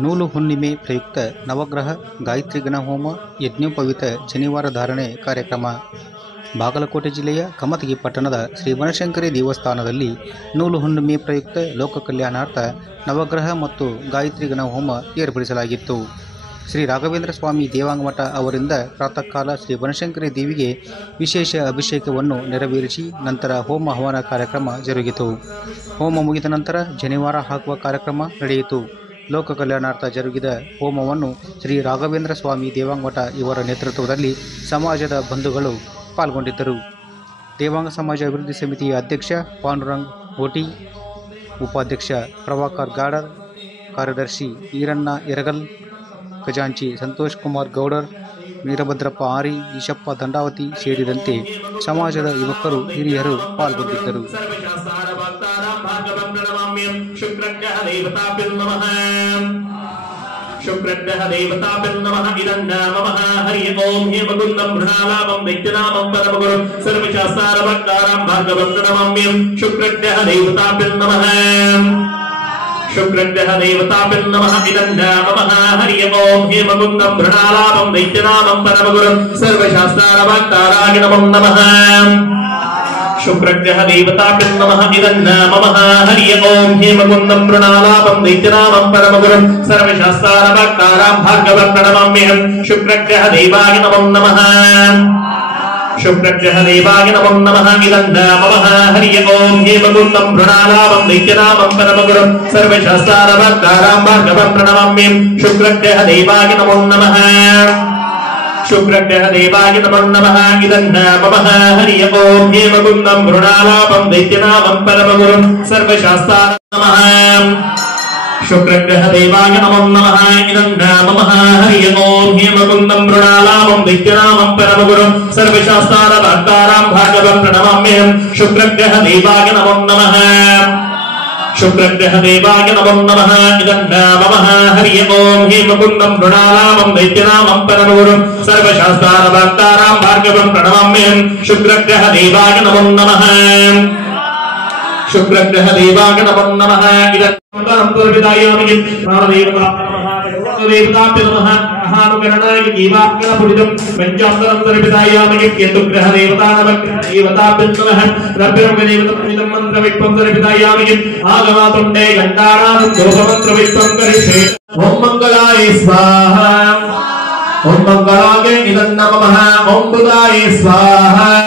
ನೂಲು ಹುಣ್ಣಿಮೆ ಪ್ರಯುಕ್ತ ನವಗ್ರಹ ಗಾಯತ್ರಿ ಗಣ ಹೋಮ ಯಜ್ಞೋಪವೀತ ಶನಿವಾರ ಧಾರಣೆ ಕಾರ್ಯಕ್ರಮ. ಬಾಗಲಕೋಟೆ ಜಿಲ್ಲೆಯ ಕಮತಗಿ ಪಟ್ಟಣದ ಶ್ರೀ ಬನಶಂಕರಿ ದೇವಸ್ಥಾನದಲ್ಲಿ ನೂಲು ಹುಣ್ಣಿಮೆ ಪ್ರಯುಕ್ತ ಲೋಕ ಕಲ್ಯಾಣಾರ್ಥ ನವಗ್ರಹ ಮತ್ತು ಗಾಯತ್ರಿ ಗಣ ಹೋಮ ಏರ್ಪಡಿಸಲಾಗಿತ್ತು. ಶ್ರೀ ರಾಘವೇಂದ್ರ ಸ್ವಾಮಿ ದೇವಾಂಗಮಠ ಅವರಿಂದ ಪ್ರಾತಃ ಕಾಲ ಶ್ರೀ ಬನಶಂಕರಿ ದೇವಿಗೆ ವಿಶೇಷ ಅಭಿಷೇಕವನ್ನು ನೆರವೇರಿಸಿ ನಂತರ ಹೋಮ ಹವನ ಕಾರ್ಯಕ್ರಮ ಜರುಗಿತು. ಹೋಮ ಮುಗಿದ ನಂತರ ಜನಿವಾರ ಹಾಕುವ ಕಾರ್ಯಕ್ರಮ ನಡೆಯಿತು. ಲೋಕ ಕಲ್ಯಾಣಾರ್ಥ ಜರುಗಿದ ಹೋಮವನ್ನು ಶ್ರೀ ರಾಘವೇಂದ್ರ ಸ್ವಾಮಿ ದೇವಾಂಗಮಠ ಇವರ ನೇತೃತ್ವದಲ್ಲಿ ಸಮಾಜದ ಬಂಧುಗಳು ಪಾಲ್ಗೊಂಡಿದ್ದರು. ದೇವಾಂಗ ಸಮಾಜ ಅಭಿವೃದ್ಧಿ ಸಮಿತಿಯ ಅಧ್ಯಕ್ಷ ಪಾಂಡುರಂಗ್ ಓಟಿ, ಉಪಾಧ್ಯಕ್ಷ ಪ್ರಭಾಕರ್ ಗಾಡರ್, ಕಾರ್ಯದರ್ಶಿ ಈರಣ್ಣ ಎರಗಲ್, ಖಜಾಂಚಿ ಸಂತೋಷ್ ಕುಮಾರ್ ಗೌಡರ್, ವೀರಭದ್ರಪ್ಪ ಆರಿ, ಈಶಪ್ಪ ದಂಡಾವತಿ ಸೇರಿದಂತೆ ಸಮಾಜದ ಯುವಕರು ಹಿರಿಯರು ಪಾಲ್ಗೊಂಡಿದ್ದರು. शुक्रग्रह देवताभ्यो नमः इदन्नामः हरि ओम हेमकुन्दं मृणालाभं दैत्यनामं परमगुरुं सर्वशास्त्रारवक्तारं भार्गवं प्रणमाम्यं. शुक्रग्रह देवताभ्यो नमः. शुक्रग्रह देवताभ्यो नमः इदन्नामः हरि ओम हेमकुन्दं मृणालाभं दैत्यनामं परमगुरुं सर्वशास्त्रारवक्ताराय नमः. शुक्रग्रह देवताभ्यो नमः इदन्नामः हरि ओम हेमकुन्दं मृणालाभं दैत्यनामं परमगुरुं सर्वशास्त्रारवक्तारां भार्गवं प्रणमाम्यहं. शुक्रग्रह देवाय नमः. शुक्रग्रह देवाय नमः इदन्नामः हरि ओम हेमकुन्दं मृणालाभं दैत्यनामं परमगुरुं सर्वशास्त्रारवक्तारां भार्गवं प्रणमाम्यहं. शुक्रग्रह देवाय नमः. शुक्रग्रह देवाय नमः इदन्नामः हरि ओम हेमकुन्दं मृणालाभं दैत्यनामं परमगुरुं सर्वशास्त्रारं नमः. शुक्रग्रह देवाय नमः इदन्नामः हरि ओम हेमकुन्दं मृणालाभं दैत्यनामं परमगुरुं सर्वशास्त्रारवक्तारां भार्गवं प्रणमाम्यहं. शुक्रग्रह देवाय नमः. शुक्रग्रह देवाय नमः इदन्नामः हरि ओम हेमकुन्दं मृणालाभं दैत्यनामं परमगुरुं सर्वशास्त्रारवक्तारां भार्गवं प्रणमाम्यहं. शुक्रग्रह देवाय नमः. शुक्रग्रह देवाय नमः इदन्नामं पूर्विदायामि देवताभ्यो नमः महानुगणनाय जीवाग्रहपुरितं पंचान्तरं सर्वविदायामि यतुग्रह देवता नमः देवताभ्यो नमः रब्रह्मदेवतं मन्त्रविप्पं सर्वविदायामि आगमातुण्डे घण्टानादं दोषमन्त्रविप्पं करिष्ये. ओम मंगलाय स्वाहा. ओम मंगलाय इदन्नामः. ओम बुधाय स्वाहा.